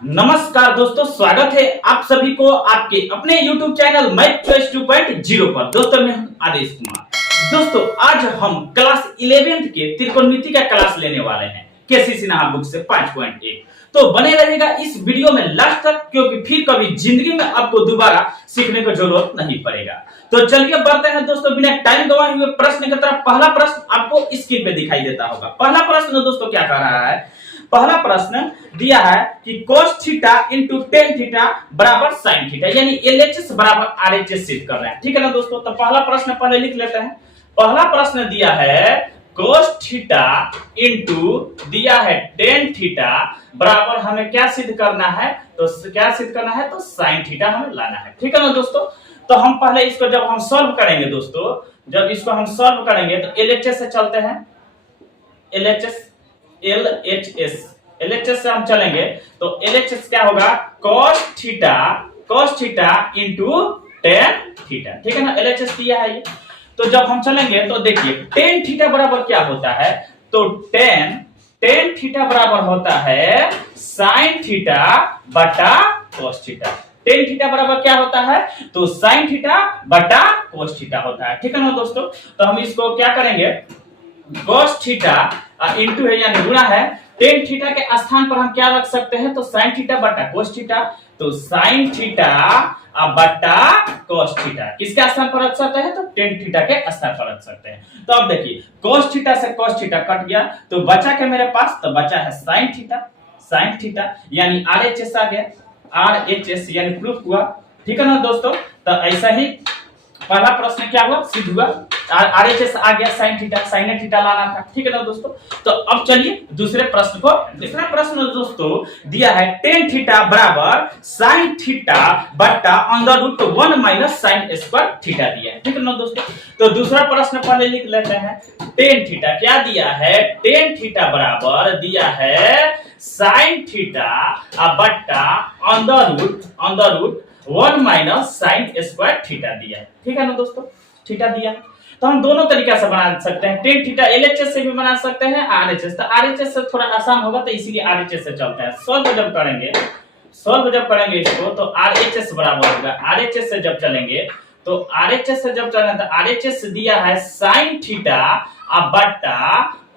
नमस्कार दोस्तों, स्वागत है आप सभी को आपके अपने YouTube चैनल मैथ चॉइस 2.0 पर। दोस्तों मैं हूं आदेश कुमार। दोस्तों आज हम क्लास 11th के त्रिकोणमिति का क्लास लेने वाले हैं केसी सिन्हा बुक से 5.1। तो बने रहेगा इस वीडियो में लास्ट तक, क्योंकि फिर कभी जिंदगी में आपको दोबारा सीखने की जरूरत नहीं पड़ेगा। तो चलिए बढ़ते हैं दोस्तों, बिना टाइम गवाए हुए प्रश्न की तरफ। पहला प्रश्न आपको स्क्रीन पे दिखाई देता होगा। पहला प्रश्न दोस्तों क्या कह रहा है, पहला प्रश्न दिया है कि cos theta into ten theta बराबर साइन थीटा, यानी LHS बराबर RHS सिद्ध कर रहे हैं। ठीक है ना दोस्तों। तो पहला प्रश्न पहले लिख लेते हैं। पहला प्रश्न दिया है cos थीटा इंटू दिया है टेन थीटा बराबर हमें क्या सिद्ध करना है, तो क्या सिद्ध करना है, तो साइन थीटा हमें लाना है। ठीक है ना दोस्तों। तो हम पहले इसको जब हम सॉल्व करेंगे दोस्तों, जब इसको हम सॉल्व करेंगे तो LHS से चलते हैं। LHS से हम चलेंगे तो LHS क्या होगा, cos theta into tan theta. ठीक है ना, LHS दिया है ये। तो जब हम चलेंगे तो देखिए टेन थीटा बराबर क्या होता है, तो टेन थीटा बराबर होता है साइन थीटा बटा cos थीटा। टेन थीटा बराबर क्या होता है, तो साइन थीटा बटा cos थीटा होता है। ठीक है ना दोस्तों। तो हम इसको क्या करेंगे, cos थीटा इंटू है यानी गुणा है, टेन थीटा के स्थान पर हम क्या रख सकते हैं, तो साइन थीटा बटा cos थीटा। तो साइन थीटा बटा cos थीटा किसके स्थान पर रख सकते हैं, तो टेन थीटा के स्थान पर रख सकते हैं। तो अब देखिए cos थीटा से cos थीटा कट गया, तो बचा के मेरे पास, तो बचा है साइन थीटा यानी RHS आ गया। RHS यानी प्रूफ हुआ। ठीक है ना दोस्तों। तो ऐसा ही पहला प्रश्न क्या हुआ, सिद्ध हुआ। RHS आ गया, साइन थीटा लाना था। ठीक है ना दोस्तों। तो अब चलिए दूसरे प्रश्न को। दूसरा प्रश्न दोस्तों दिया है टेन थीटा बराबर साइन थीटा बटा under root 1 minus sine square theta दिया है। ठीक है ना दोस्तों। तो दूसरा प्रश्न पहले लिख लेते हैं। टेन थीटा क्या दिया है, टेन थीटा बराबर दिया है साइन थीटा बटा under root 1 minus sine square theta दिया है। ठीक है ना दोस्तों, थीटा दिया। तो हम दोनों तरीके से बना सकते हैं। टेन थीटा LHS से भी बना सकते हैं, RHS। तो RHS से थोड़ा आसान होगा, तो इसीलिए RHS से चलते हैं। सॉल्व जब करेंगे इसको, तो RHS बराबर होगा, RHS से जब चलेंगे तो RHS दिया है साइन थीटा बटा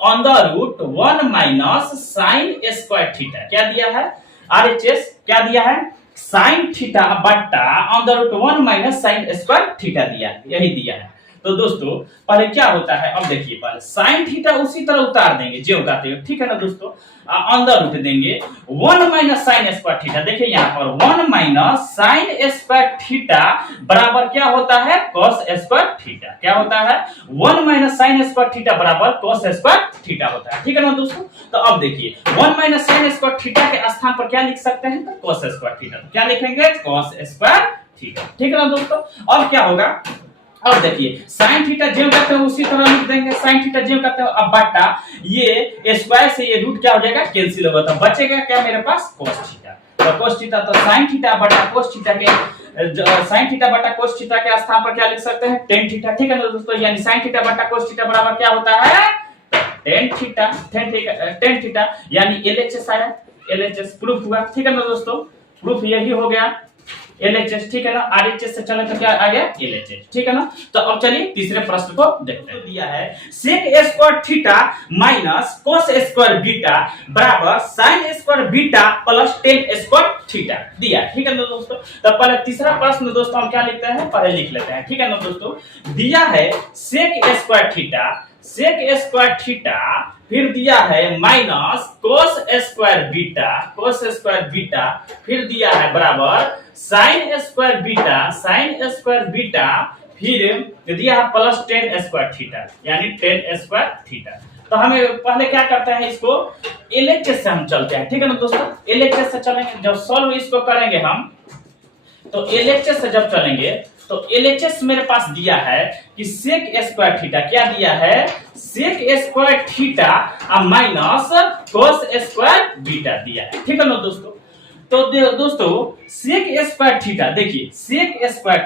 under root 1 minus sine square theta. क्या दिया है, RHS क्या दिया है, साइन थीटा बटा under root 1 minus sine square theta दिया है, यही दिया है। तो दोस्तों पहले क्या होता है, अब देखिए पहले साइन थीटा उसी तरह उतार देंगे जो उतारते हैं। ठीक है ना दोस्तों। अंदर रूट देंगे 1 माइनस साइन स्क्वायर थीटा। देखिए यहाँ पर 1 माइनस साइन स्क्वायर थीटा बराबर क्या होता है, cos स्क्वायर थीटा। क्या होता है, 1 माइनस साइन स्क्वायर थीटा बराबर cos स्क्वायर थीटा होता है। ठीक है ना दोस्तों। तो अब देखिए 1 माइनस साइन स्क्वायर थीटा के स्थान पर क्या लिख सकते हैं, तो cos स्क्वायर थीटा। तो क्या लिखेंगे, cos स्क्वायर थीटा। ठीक है ना दोस्तों। अब क्या होगा, अब देखिए साइन थीटा जो करते हैं उसी तरह लिख देंगे, साइन थीटा जो करते हैं। अब बटा ये स्क्वायर से ये रूट क्या हो जाएगा, कैंसिल होगा, तो बचेगा क्या मेरे पास, cos थीटा। तो cos थीटा, तो साइन थीटा बटा cos थीटा के स्थान पर क्या लिख सकते हैं, टेन थीटा। ठीक है ना दोस्तों। यानी साइन थीटा बटा cos थीटा बराबर क्या होता है, टेन थीटा यानी LHS आया, LHS प्रूफ हुआ। ठीक है ना दोस्तों, प्रूफ यही हो गया LHS। ठीक है ना। RHS से चले तो क्या आ गया, LHS। ठीक है ना। तो अब चलिए तीसरे प्रश्न को देखते हैं। दिया है sec square theta minus cos square beta बराबर sin square beta plus tan square theta दिया। ठीक है ना दोस्तों। तो पहले तीसरा प्रश्न दोस्तों हम क्या लिखते हैं, पहले लिख लेते हैं। ठीक है ना दोस्तों। दिया है sec स्क्वायर थीटा फिर दिया है माइनस cos स्क्वायर बीटा फिर दिया है बराबर साइन स्क्वायर बीटा फिर दिया है प्लस टेन स्क्वायर थीटा यानी टेन स्क्वायर थीटा। तो हमें पहले क्या करते हैं, इसको LHS से हम चलते हैं। ठीक है ना दोस्तों। LHS से चलेंगे, जब सॉल्व इसको करेंगे हम, तो LHS से जब चलेंगे तो LHS मेरे पास दिया है कि sec स्क्वायर थीटा। क्या दिया है, sec square theta minus cos square beta दिया है। ठीक है ना दोस्तों। तो दोस्तों sec स्क्वायर थीटा, देखिए sec स्क्वायर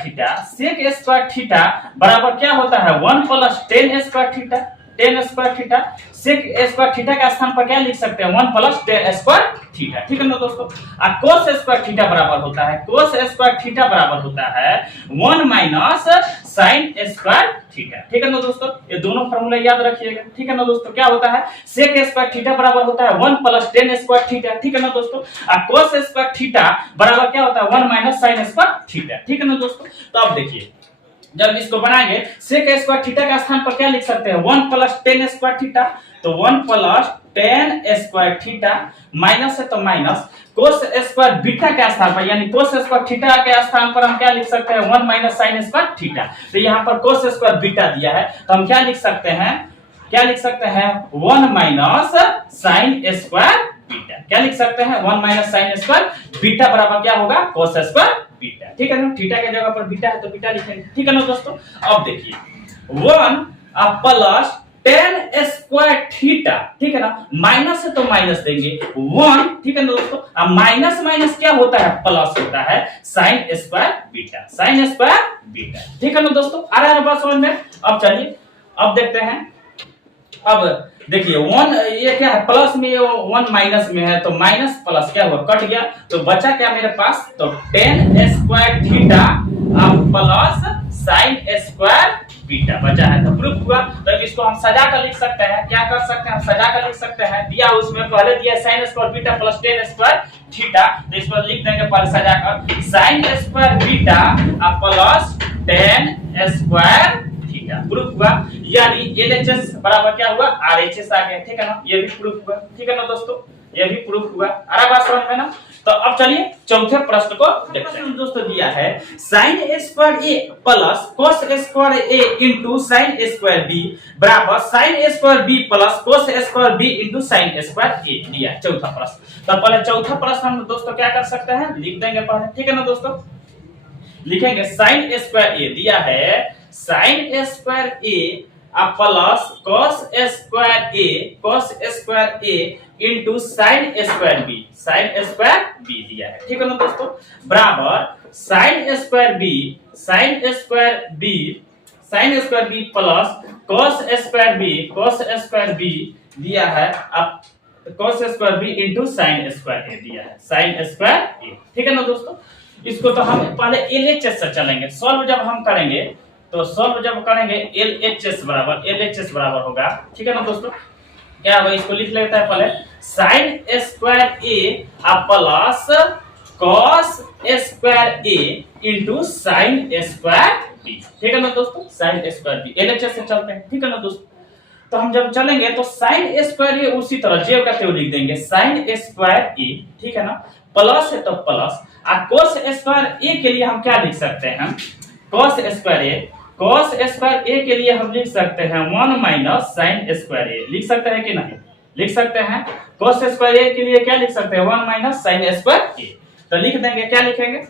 थीटा बराबर क्या होता है, 1 plus tan square theta. Tan square theta. Sec square theta के स्थान पर क्या लिख सकते हैं 1 प्लस टेन स्क्वायर थीटा, ठीक है ना दोस्तों। और कोस स्क्वायर थीटा बराबर होता है, कोस स्क्वायर थीटा बराबर होता है 1 माइनस साइन स्क्वायर थीटा, ठीक है ना दोस्तों। ये दोनों फार्मूला याद रखिएगा, ठीक है ना दोस्तों। क्या होता है सेक स्क्वायर थीटा बराबर होता है 1 प्लस टेन स्क्वायर थीटा, ठीक है ना दोस्तों। और कोस स्क्वायर थीटा बराबर क्या होता है 1 माइनस साइन स्क्वायर थीटा, ठीक है ना दोस्तों। तो अब देखिए जब इसको बनाएंगे सेक स्क्वायर थीटा के स्थान पर क्या लिख सकते हैं 1 प्लस टेन स्क्वायर थीटा, तो 1 plus tan square theta minus है तो माइनस कोस स्क्वायर बीटा के स्थान पर यानी कोस स्क्वायर थीटा के स्थान पर हम क्या लिख सकते हैं 1 माइनस साइन स्क्वायर थीटा। तो यहाँ पर कोस स्क्वायर बीटा दिया है तो हम क्या लिख सकते हैं, क्या लिख सकते हैं 1 माइनस साइन स्क्वायर बीटा। क्या लिख सकते हैं 1 माइनस साइन स्क्वायर बीटा बराबर क्या होगा कोस स्क्वायर बीटा, ठीक है ना। थीटा के जगह पर बीटा है तो बीटा लिखेंगे, ठीक है ना दोस्तों। अब देखिए 1 प्लस टेन स्क्वायर थीटा, ठीक है ना। माइनस है तो माइनस देंगे 1, ठीक है ना दोस्तों। अब माइनस माइनस क्या होता है प्लस होता है sine square beta, sine square beta, ठीक है ना दोस्तों। आ रहा है बात समझ में। अब चलिए अब देखते हैं, अब देखिए 1 ये क्या है प्लस में 1 माइनस में है तो माइनस प्लस क्या हुआ कट गया तो बचा क्या मेरे पास तो ten square theta plus sine square beta बचा है तो प्रूफ हुआ। तो इसको हम सजा कर लिख सकते हैं, क्या कर सकते हैं हम सजा कर लिख सकते हैं, दिया उसमें पहले दिया sine square beta plus tan square theta, तो इस पर लिख देंगे पहले सजा कर sine square beta plus tan square theta, proof हुआ। यानी एलएचएस बराबर क्या हुआ आरएचएस आ गया, ठीक है ना। ये भी प्रूफ हुआ, ठीक है ना दोस्तों, ये भी प्रूफ हुआ। अरे बात समझ में ना। तो अब चलिए चौथे प्रश्न को देखते हैं। दोस्तों दिया है sin square a plus cos square a into sine square b बराबर sin square b plus cos square b into sine square a दिया है चौथा प्रश्न। तो पहले चौथा प्रश्न हम दोस्तों क्या कर सकते हैं लिख देंगे पहले, ठीक है ना दोस्तों। लिखेंगे sin स्क्वायर a दिया है sin square a plus cos square a into sine square B, sine square B दिया है, ठीक है ना दोस्तों। बराबर sine square B plus cos square B दिया है अब cos square B into sine square A दिया है, साइन स्क्वायर ए, ठीक है ना दोस्तों। इसको तो हम पहले एलएचएस से चलेंगे, सॉल्व जब हम करेंगे तो सॉल्व जब करेंगे एलएचएस बराबर होगा, ठीक है ना दोस्तों। क्या होगा इसको लिख लेता है पहले साइन स्क्वायर ए प्लस कॉस स्क्वायर ए इंटू साइन स्क्वायर बी, ठीक है ना दोस्तों। साइन स्क्वायर बी एलएचएस से चलते हैं, ठीक है ना दोस्तों। तो हम जब चलेंगे तो साइन स्क्वायर ए उसी तरह जे का त्यों लिख देंगे साइन स्क्वायर ए, ठीक है ना। प्लस है तो प्लस और कोस स्क्वायर ए के लिए हम क्या लिख सकते हैं कोस स्क्वायर ए के लिए हम लिख सकते हैं 1 माइनस साइन स्क्वायर ए, लिख सकते हैं कि नहीं लिख सकते हैं। कोस स्क्वायर ए के लिए क्या लिख सकते हैं 1 माइनस साइन स्क्वायर ए, तो लिख देंगे क्या लिखेंगे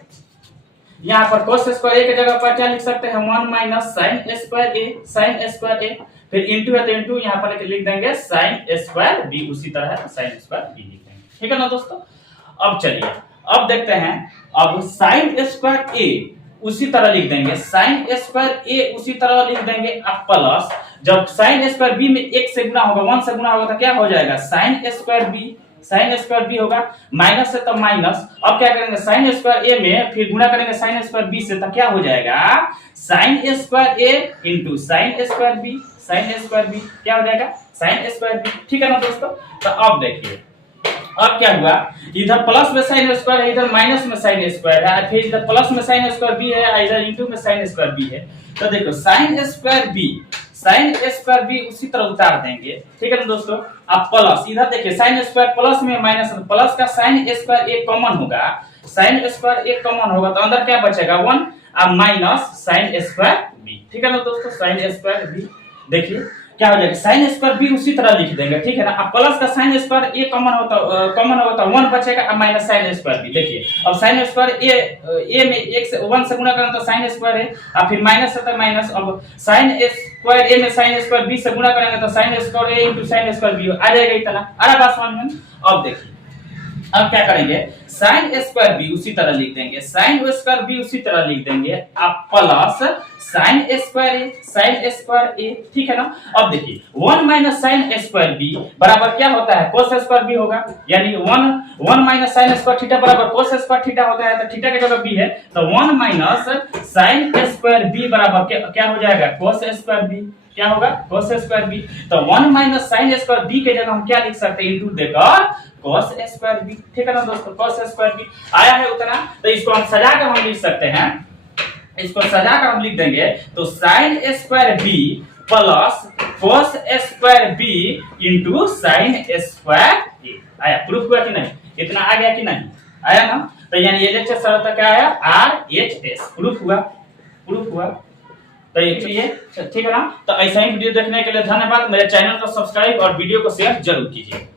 यहाँ पर कोस स्क्वायर ए की जगह पर क्या लिख सकते हैं 1 माइनस साइन स्क्वायर ए, फिर इंटू है तो इंटू यहाँ पर लिख देंगे साइन स्क्वायर बी, उसी तरह साइन स्क्वायर बी लिख देंगे, ठीक है ना दोस्तों। अब चलिए अब देखते हैं, अब साइन स्क्वायर ए उसी तरह लिख देंगे साइन स्क्वायर ए उसी तरह लिख देंगे अब प्लस जब साइन स्क्वायर बी में 1 से गुना होगा 1 से गुना होगा तो क्या हो जाएगा साइन स्क्वायर बी होगा, माइनस है तो माइनस। अब क्या करेंगे साइन स्क्वायर ए में फिर गुना करेंगे साइन स्क्वायर बी से तो क्या हो जाएगा साइन स्क्वायर ए इंटू साइन स्क्वायर बी क्या हो जाएगा साइन स्क्वायर बी, ठीक है ना दोस्तों। तो अब देखिए अब क्या हुआ इधर प्लस में साइन स्क्वायर है इधर माइनस में साइन स्क्वायर है, फिर इधर प्लस में साइन स्क्वायर बी है इधर इंटू में साइन स्क्वायर बी है। तो देखो साइन स्क्वायर बी उसी तरह उतार देंगे, ठीक है ना दोस्तों। अब प्लस इधर देखिए साइन स्क्वायर प्लस में माइनस प्लस का साइन स्क्वायर ए कॉमन होगा, साइन स्क्वायर ए कॉमन होगा तो अंदर क्या बचेगा 1 और माइनस साइन स्क्वायर बी, ठीक है ना दोस्तों। साइन स्क्वायर बी देखिए क्या हो जाएगा साइन स्क्वायर बी उसी तरह लिख देंगे, ठीक है ना। अब प्लस का साइन स्क्वायर ए कॉमन होगा तो 1 बचेगा और माइनस साइन स्क्वायर बी। देखिए अब साइन स्क्वायर ए में 1 से 1 से गुणा करें तो साइन स्क्वायर है और फिर माइनस है तो माइनस। अब साइन स्क्वायर ए में साइन स्क्वायर बी से गुणा करेंगे तो साइन स्क्वायर ए इंटू साइन स्क्वायर बी आ जाएगा इतना। अरे बात समझ में। अब देखिए अब क्या करेंगे, साइन स्क्वायर बी उसी तरह लिख देंगे, साइन स्क्वायर बी उसी तरह लिख देंगे, अब प्लस साइन स्क्वायर ए, ठीक है ना। अब देखिए 1 माइनस साइन स्क्वायर बी बराबर क्या होता है, कोस स्क्वायर बी होगा, यानी 1 माइनस साइन स्क्वायर थीटा बराबर कोस स्क्वायर थीटा होता है, तो थीटा की जगह बी है, तो 1 माइनस साइन स्क्वायर बी बराबर क्या हो जाएगा, कोस स्क्वायर बी, क्या होगा, कोस स्क्वायर बी। तो 1 माइनस साइन स्क्वायर बी के जगह हम क्या लिख सकते हैं, इनटू देकर cos स्क्वायर बी, ठीक है ना दोस्तों, cos स्क्वायर बी आया है उतना। तो इसको हम सजाकर हम लिख सकते हैं, इसको सजाकर हम लिख देंगे, तो sin square B plus cos square B into sine square A. आया, प्रूफ हुआ कि नहीं, इतना आ गया कि नहीं, आया ना। तो यानी एलएचएस शर्त क्या आया, आरएचएस, प्रूफ हुआ। तो ये ठीक है ना। तो ऐसा ही वीडियो देखने के लिए धन्यवाद, मेरे चैनल को सब्सक्राइब और वीडियो को शेयर जरूर कीजिए।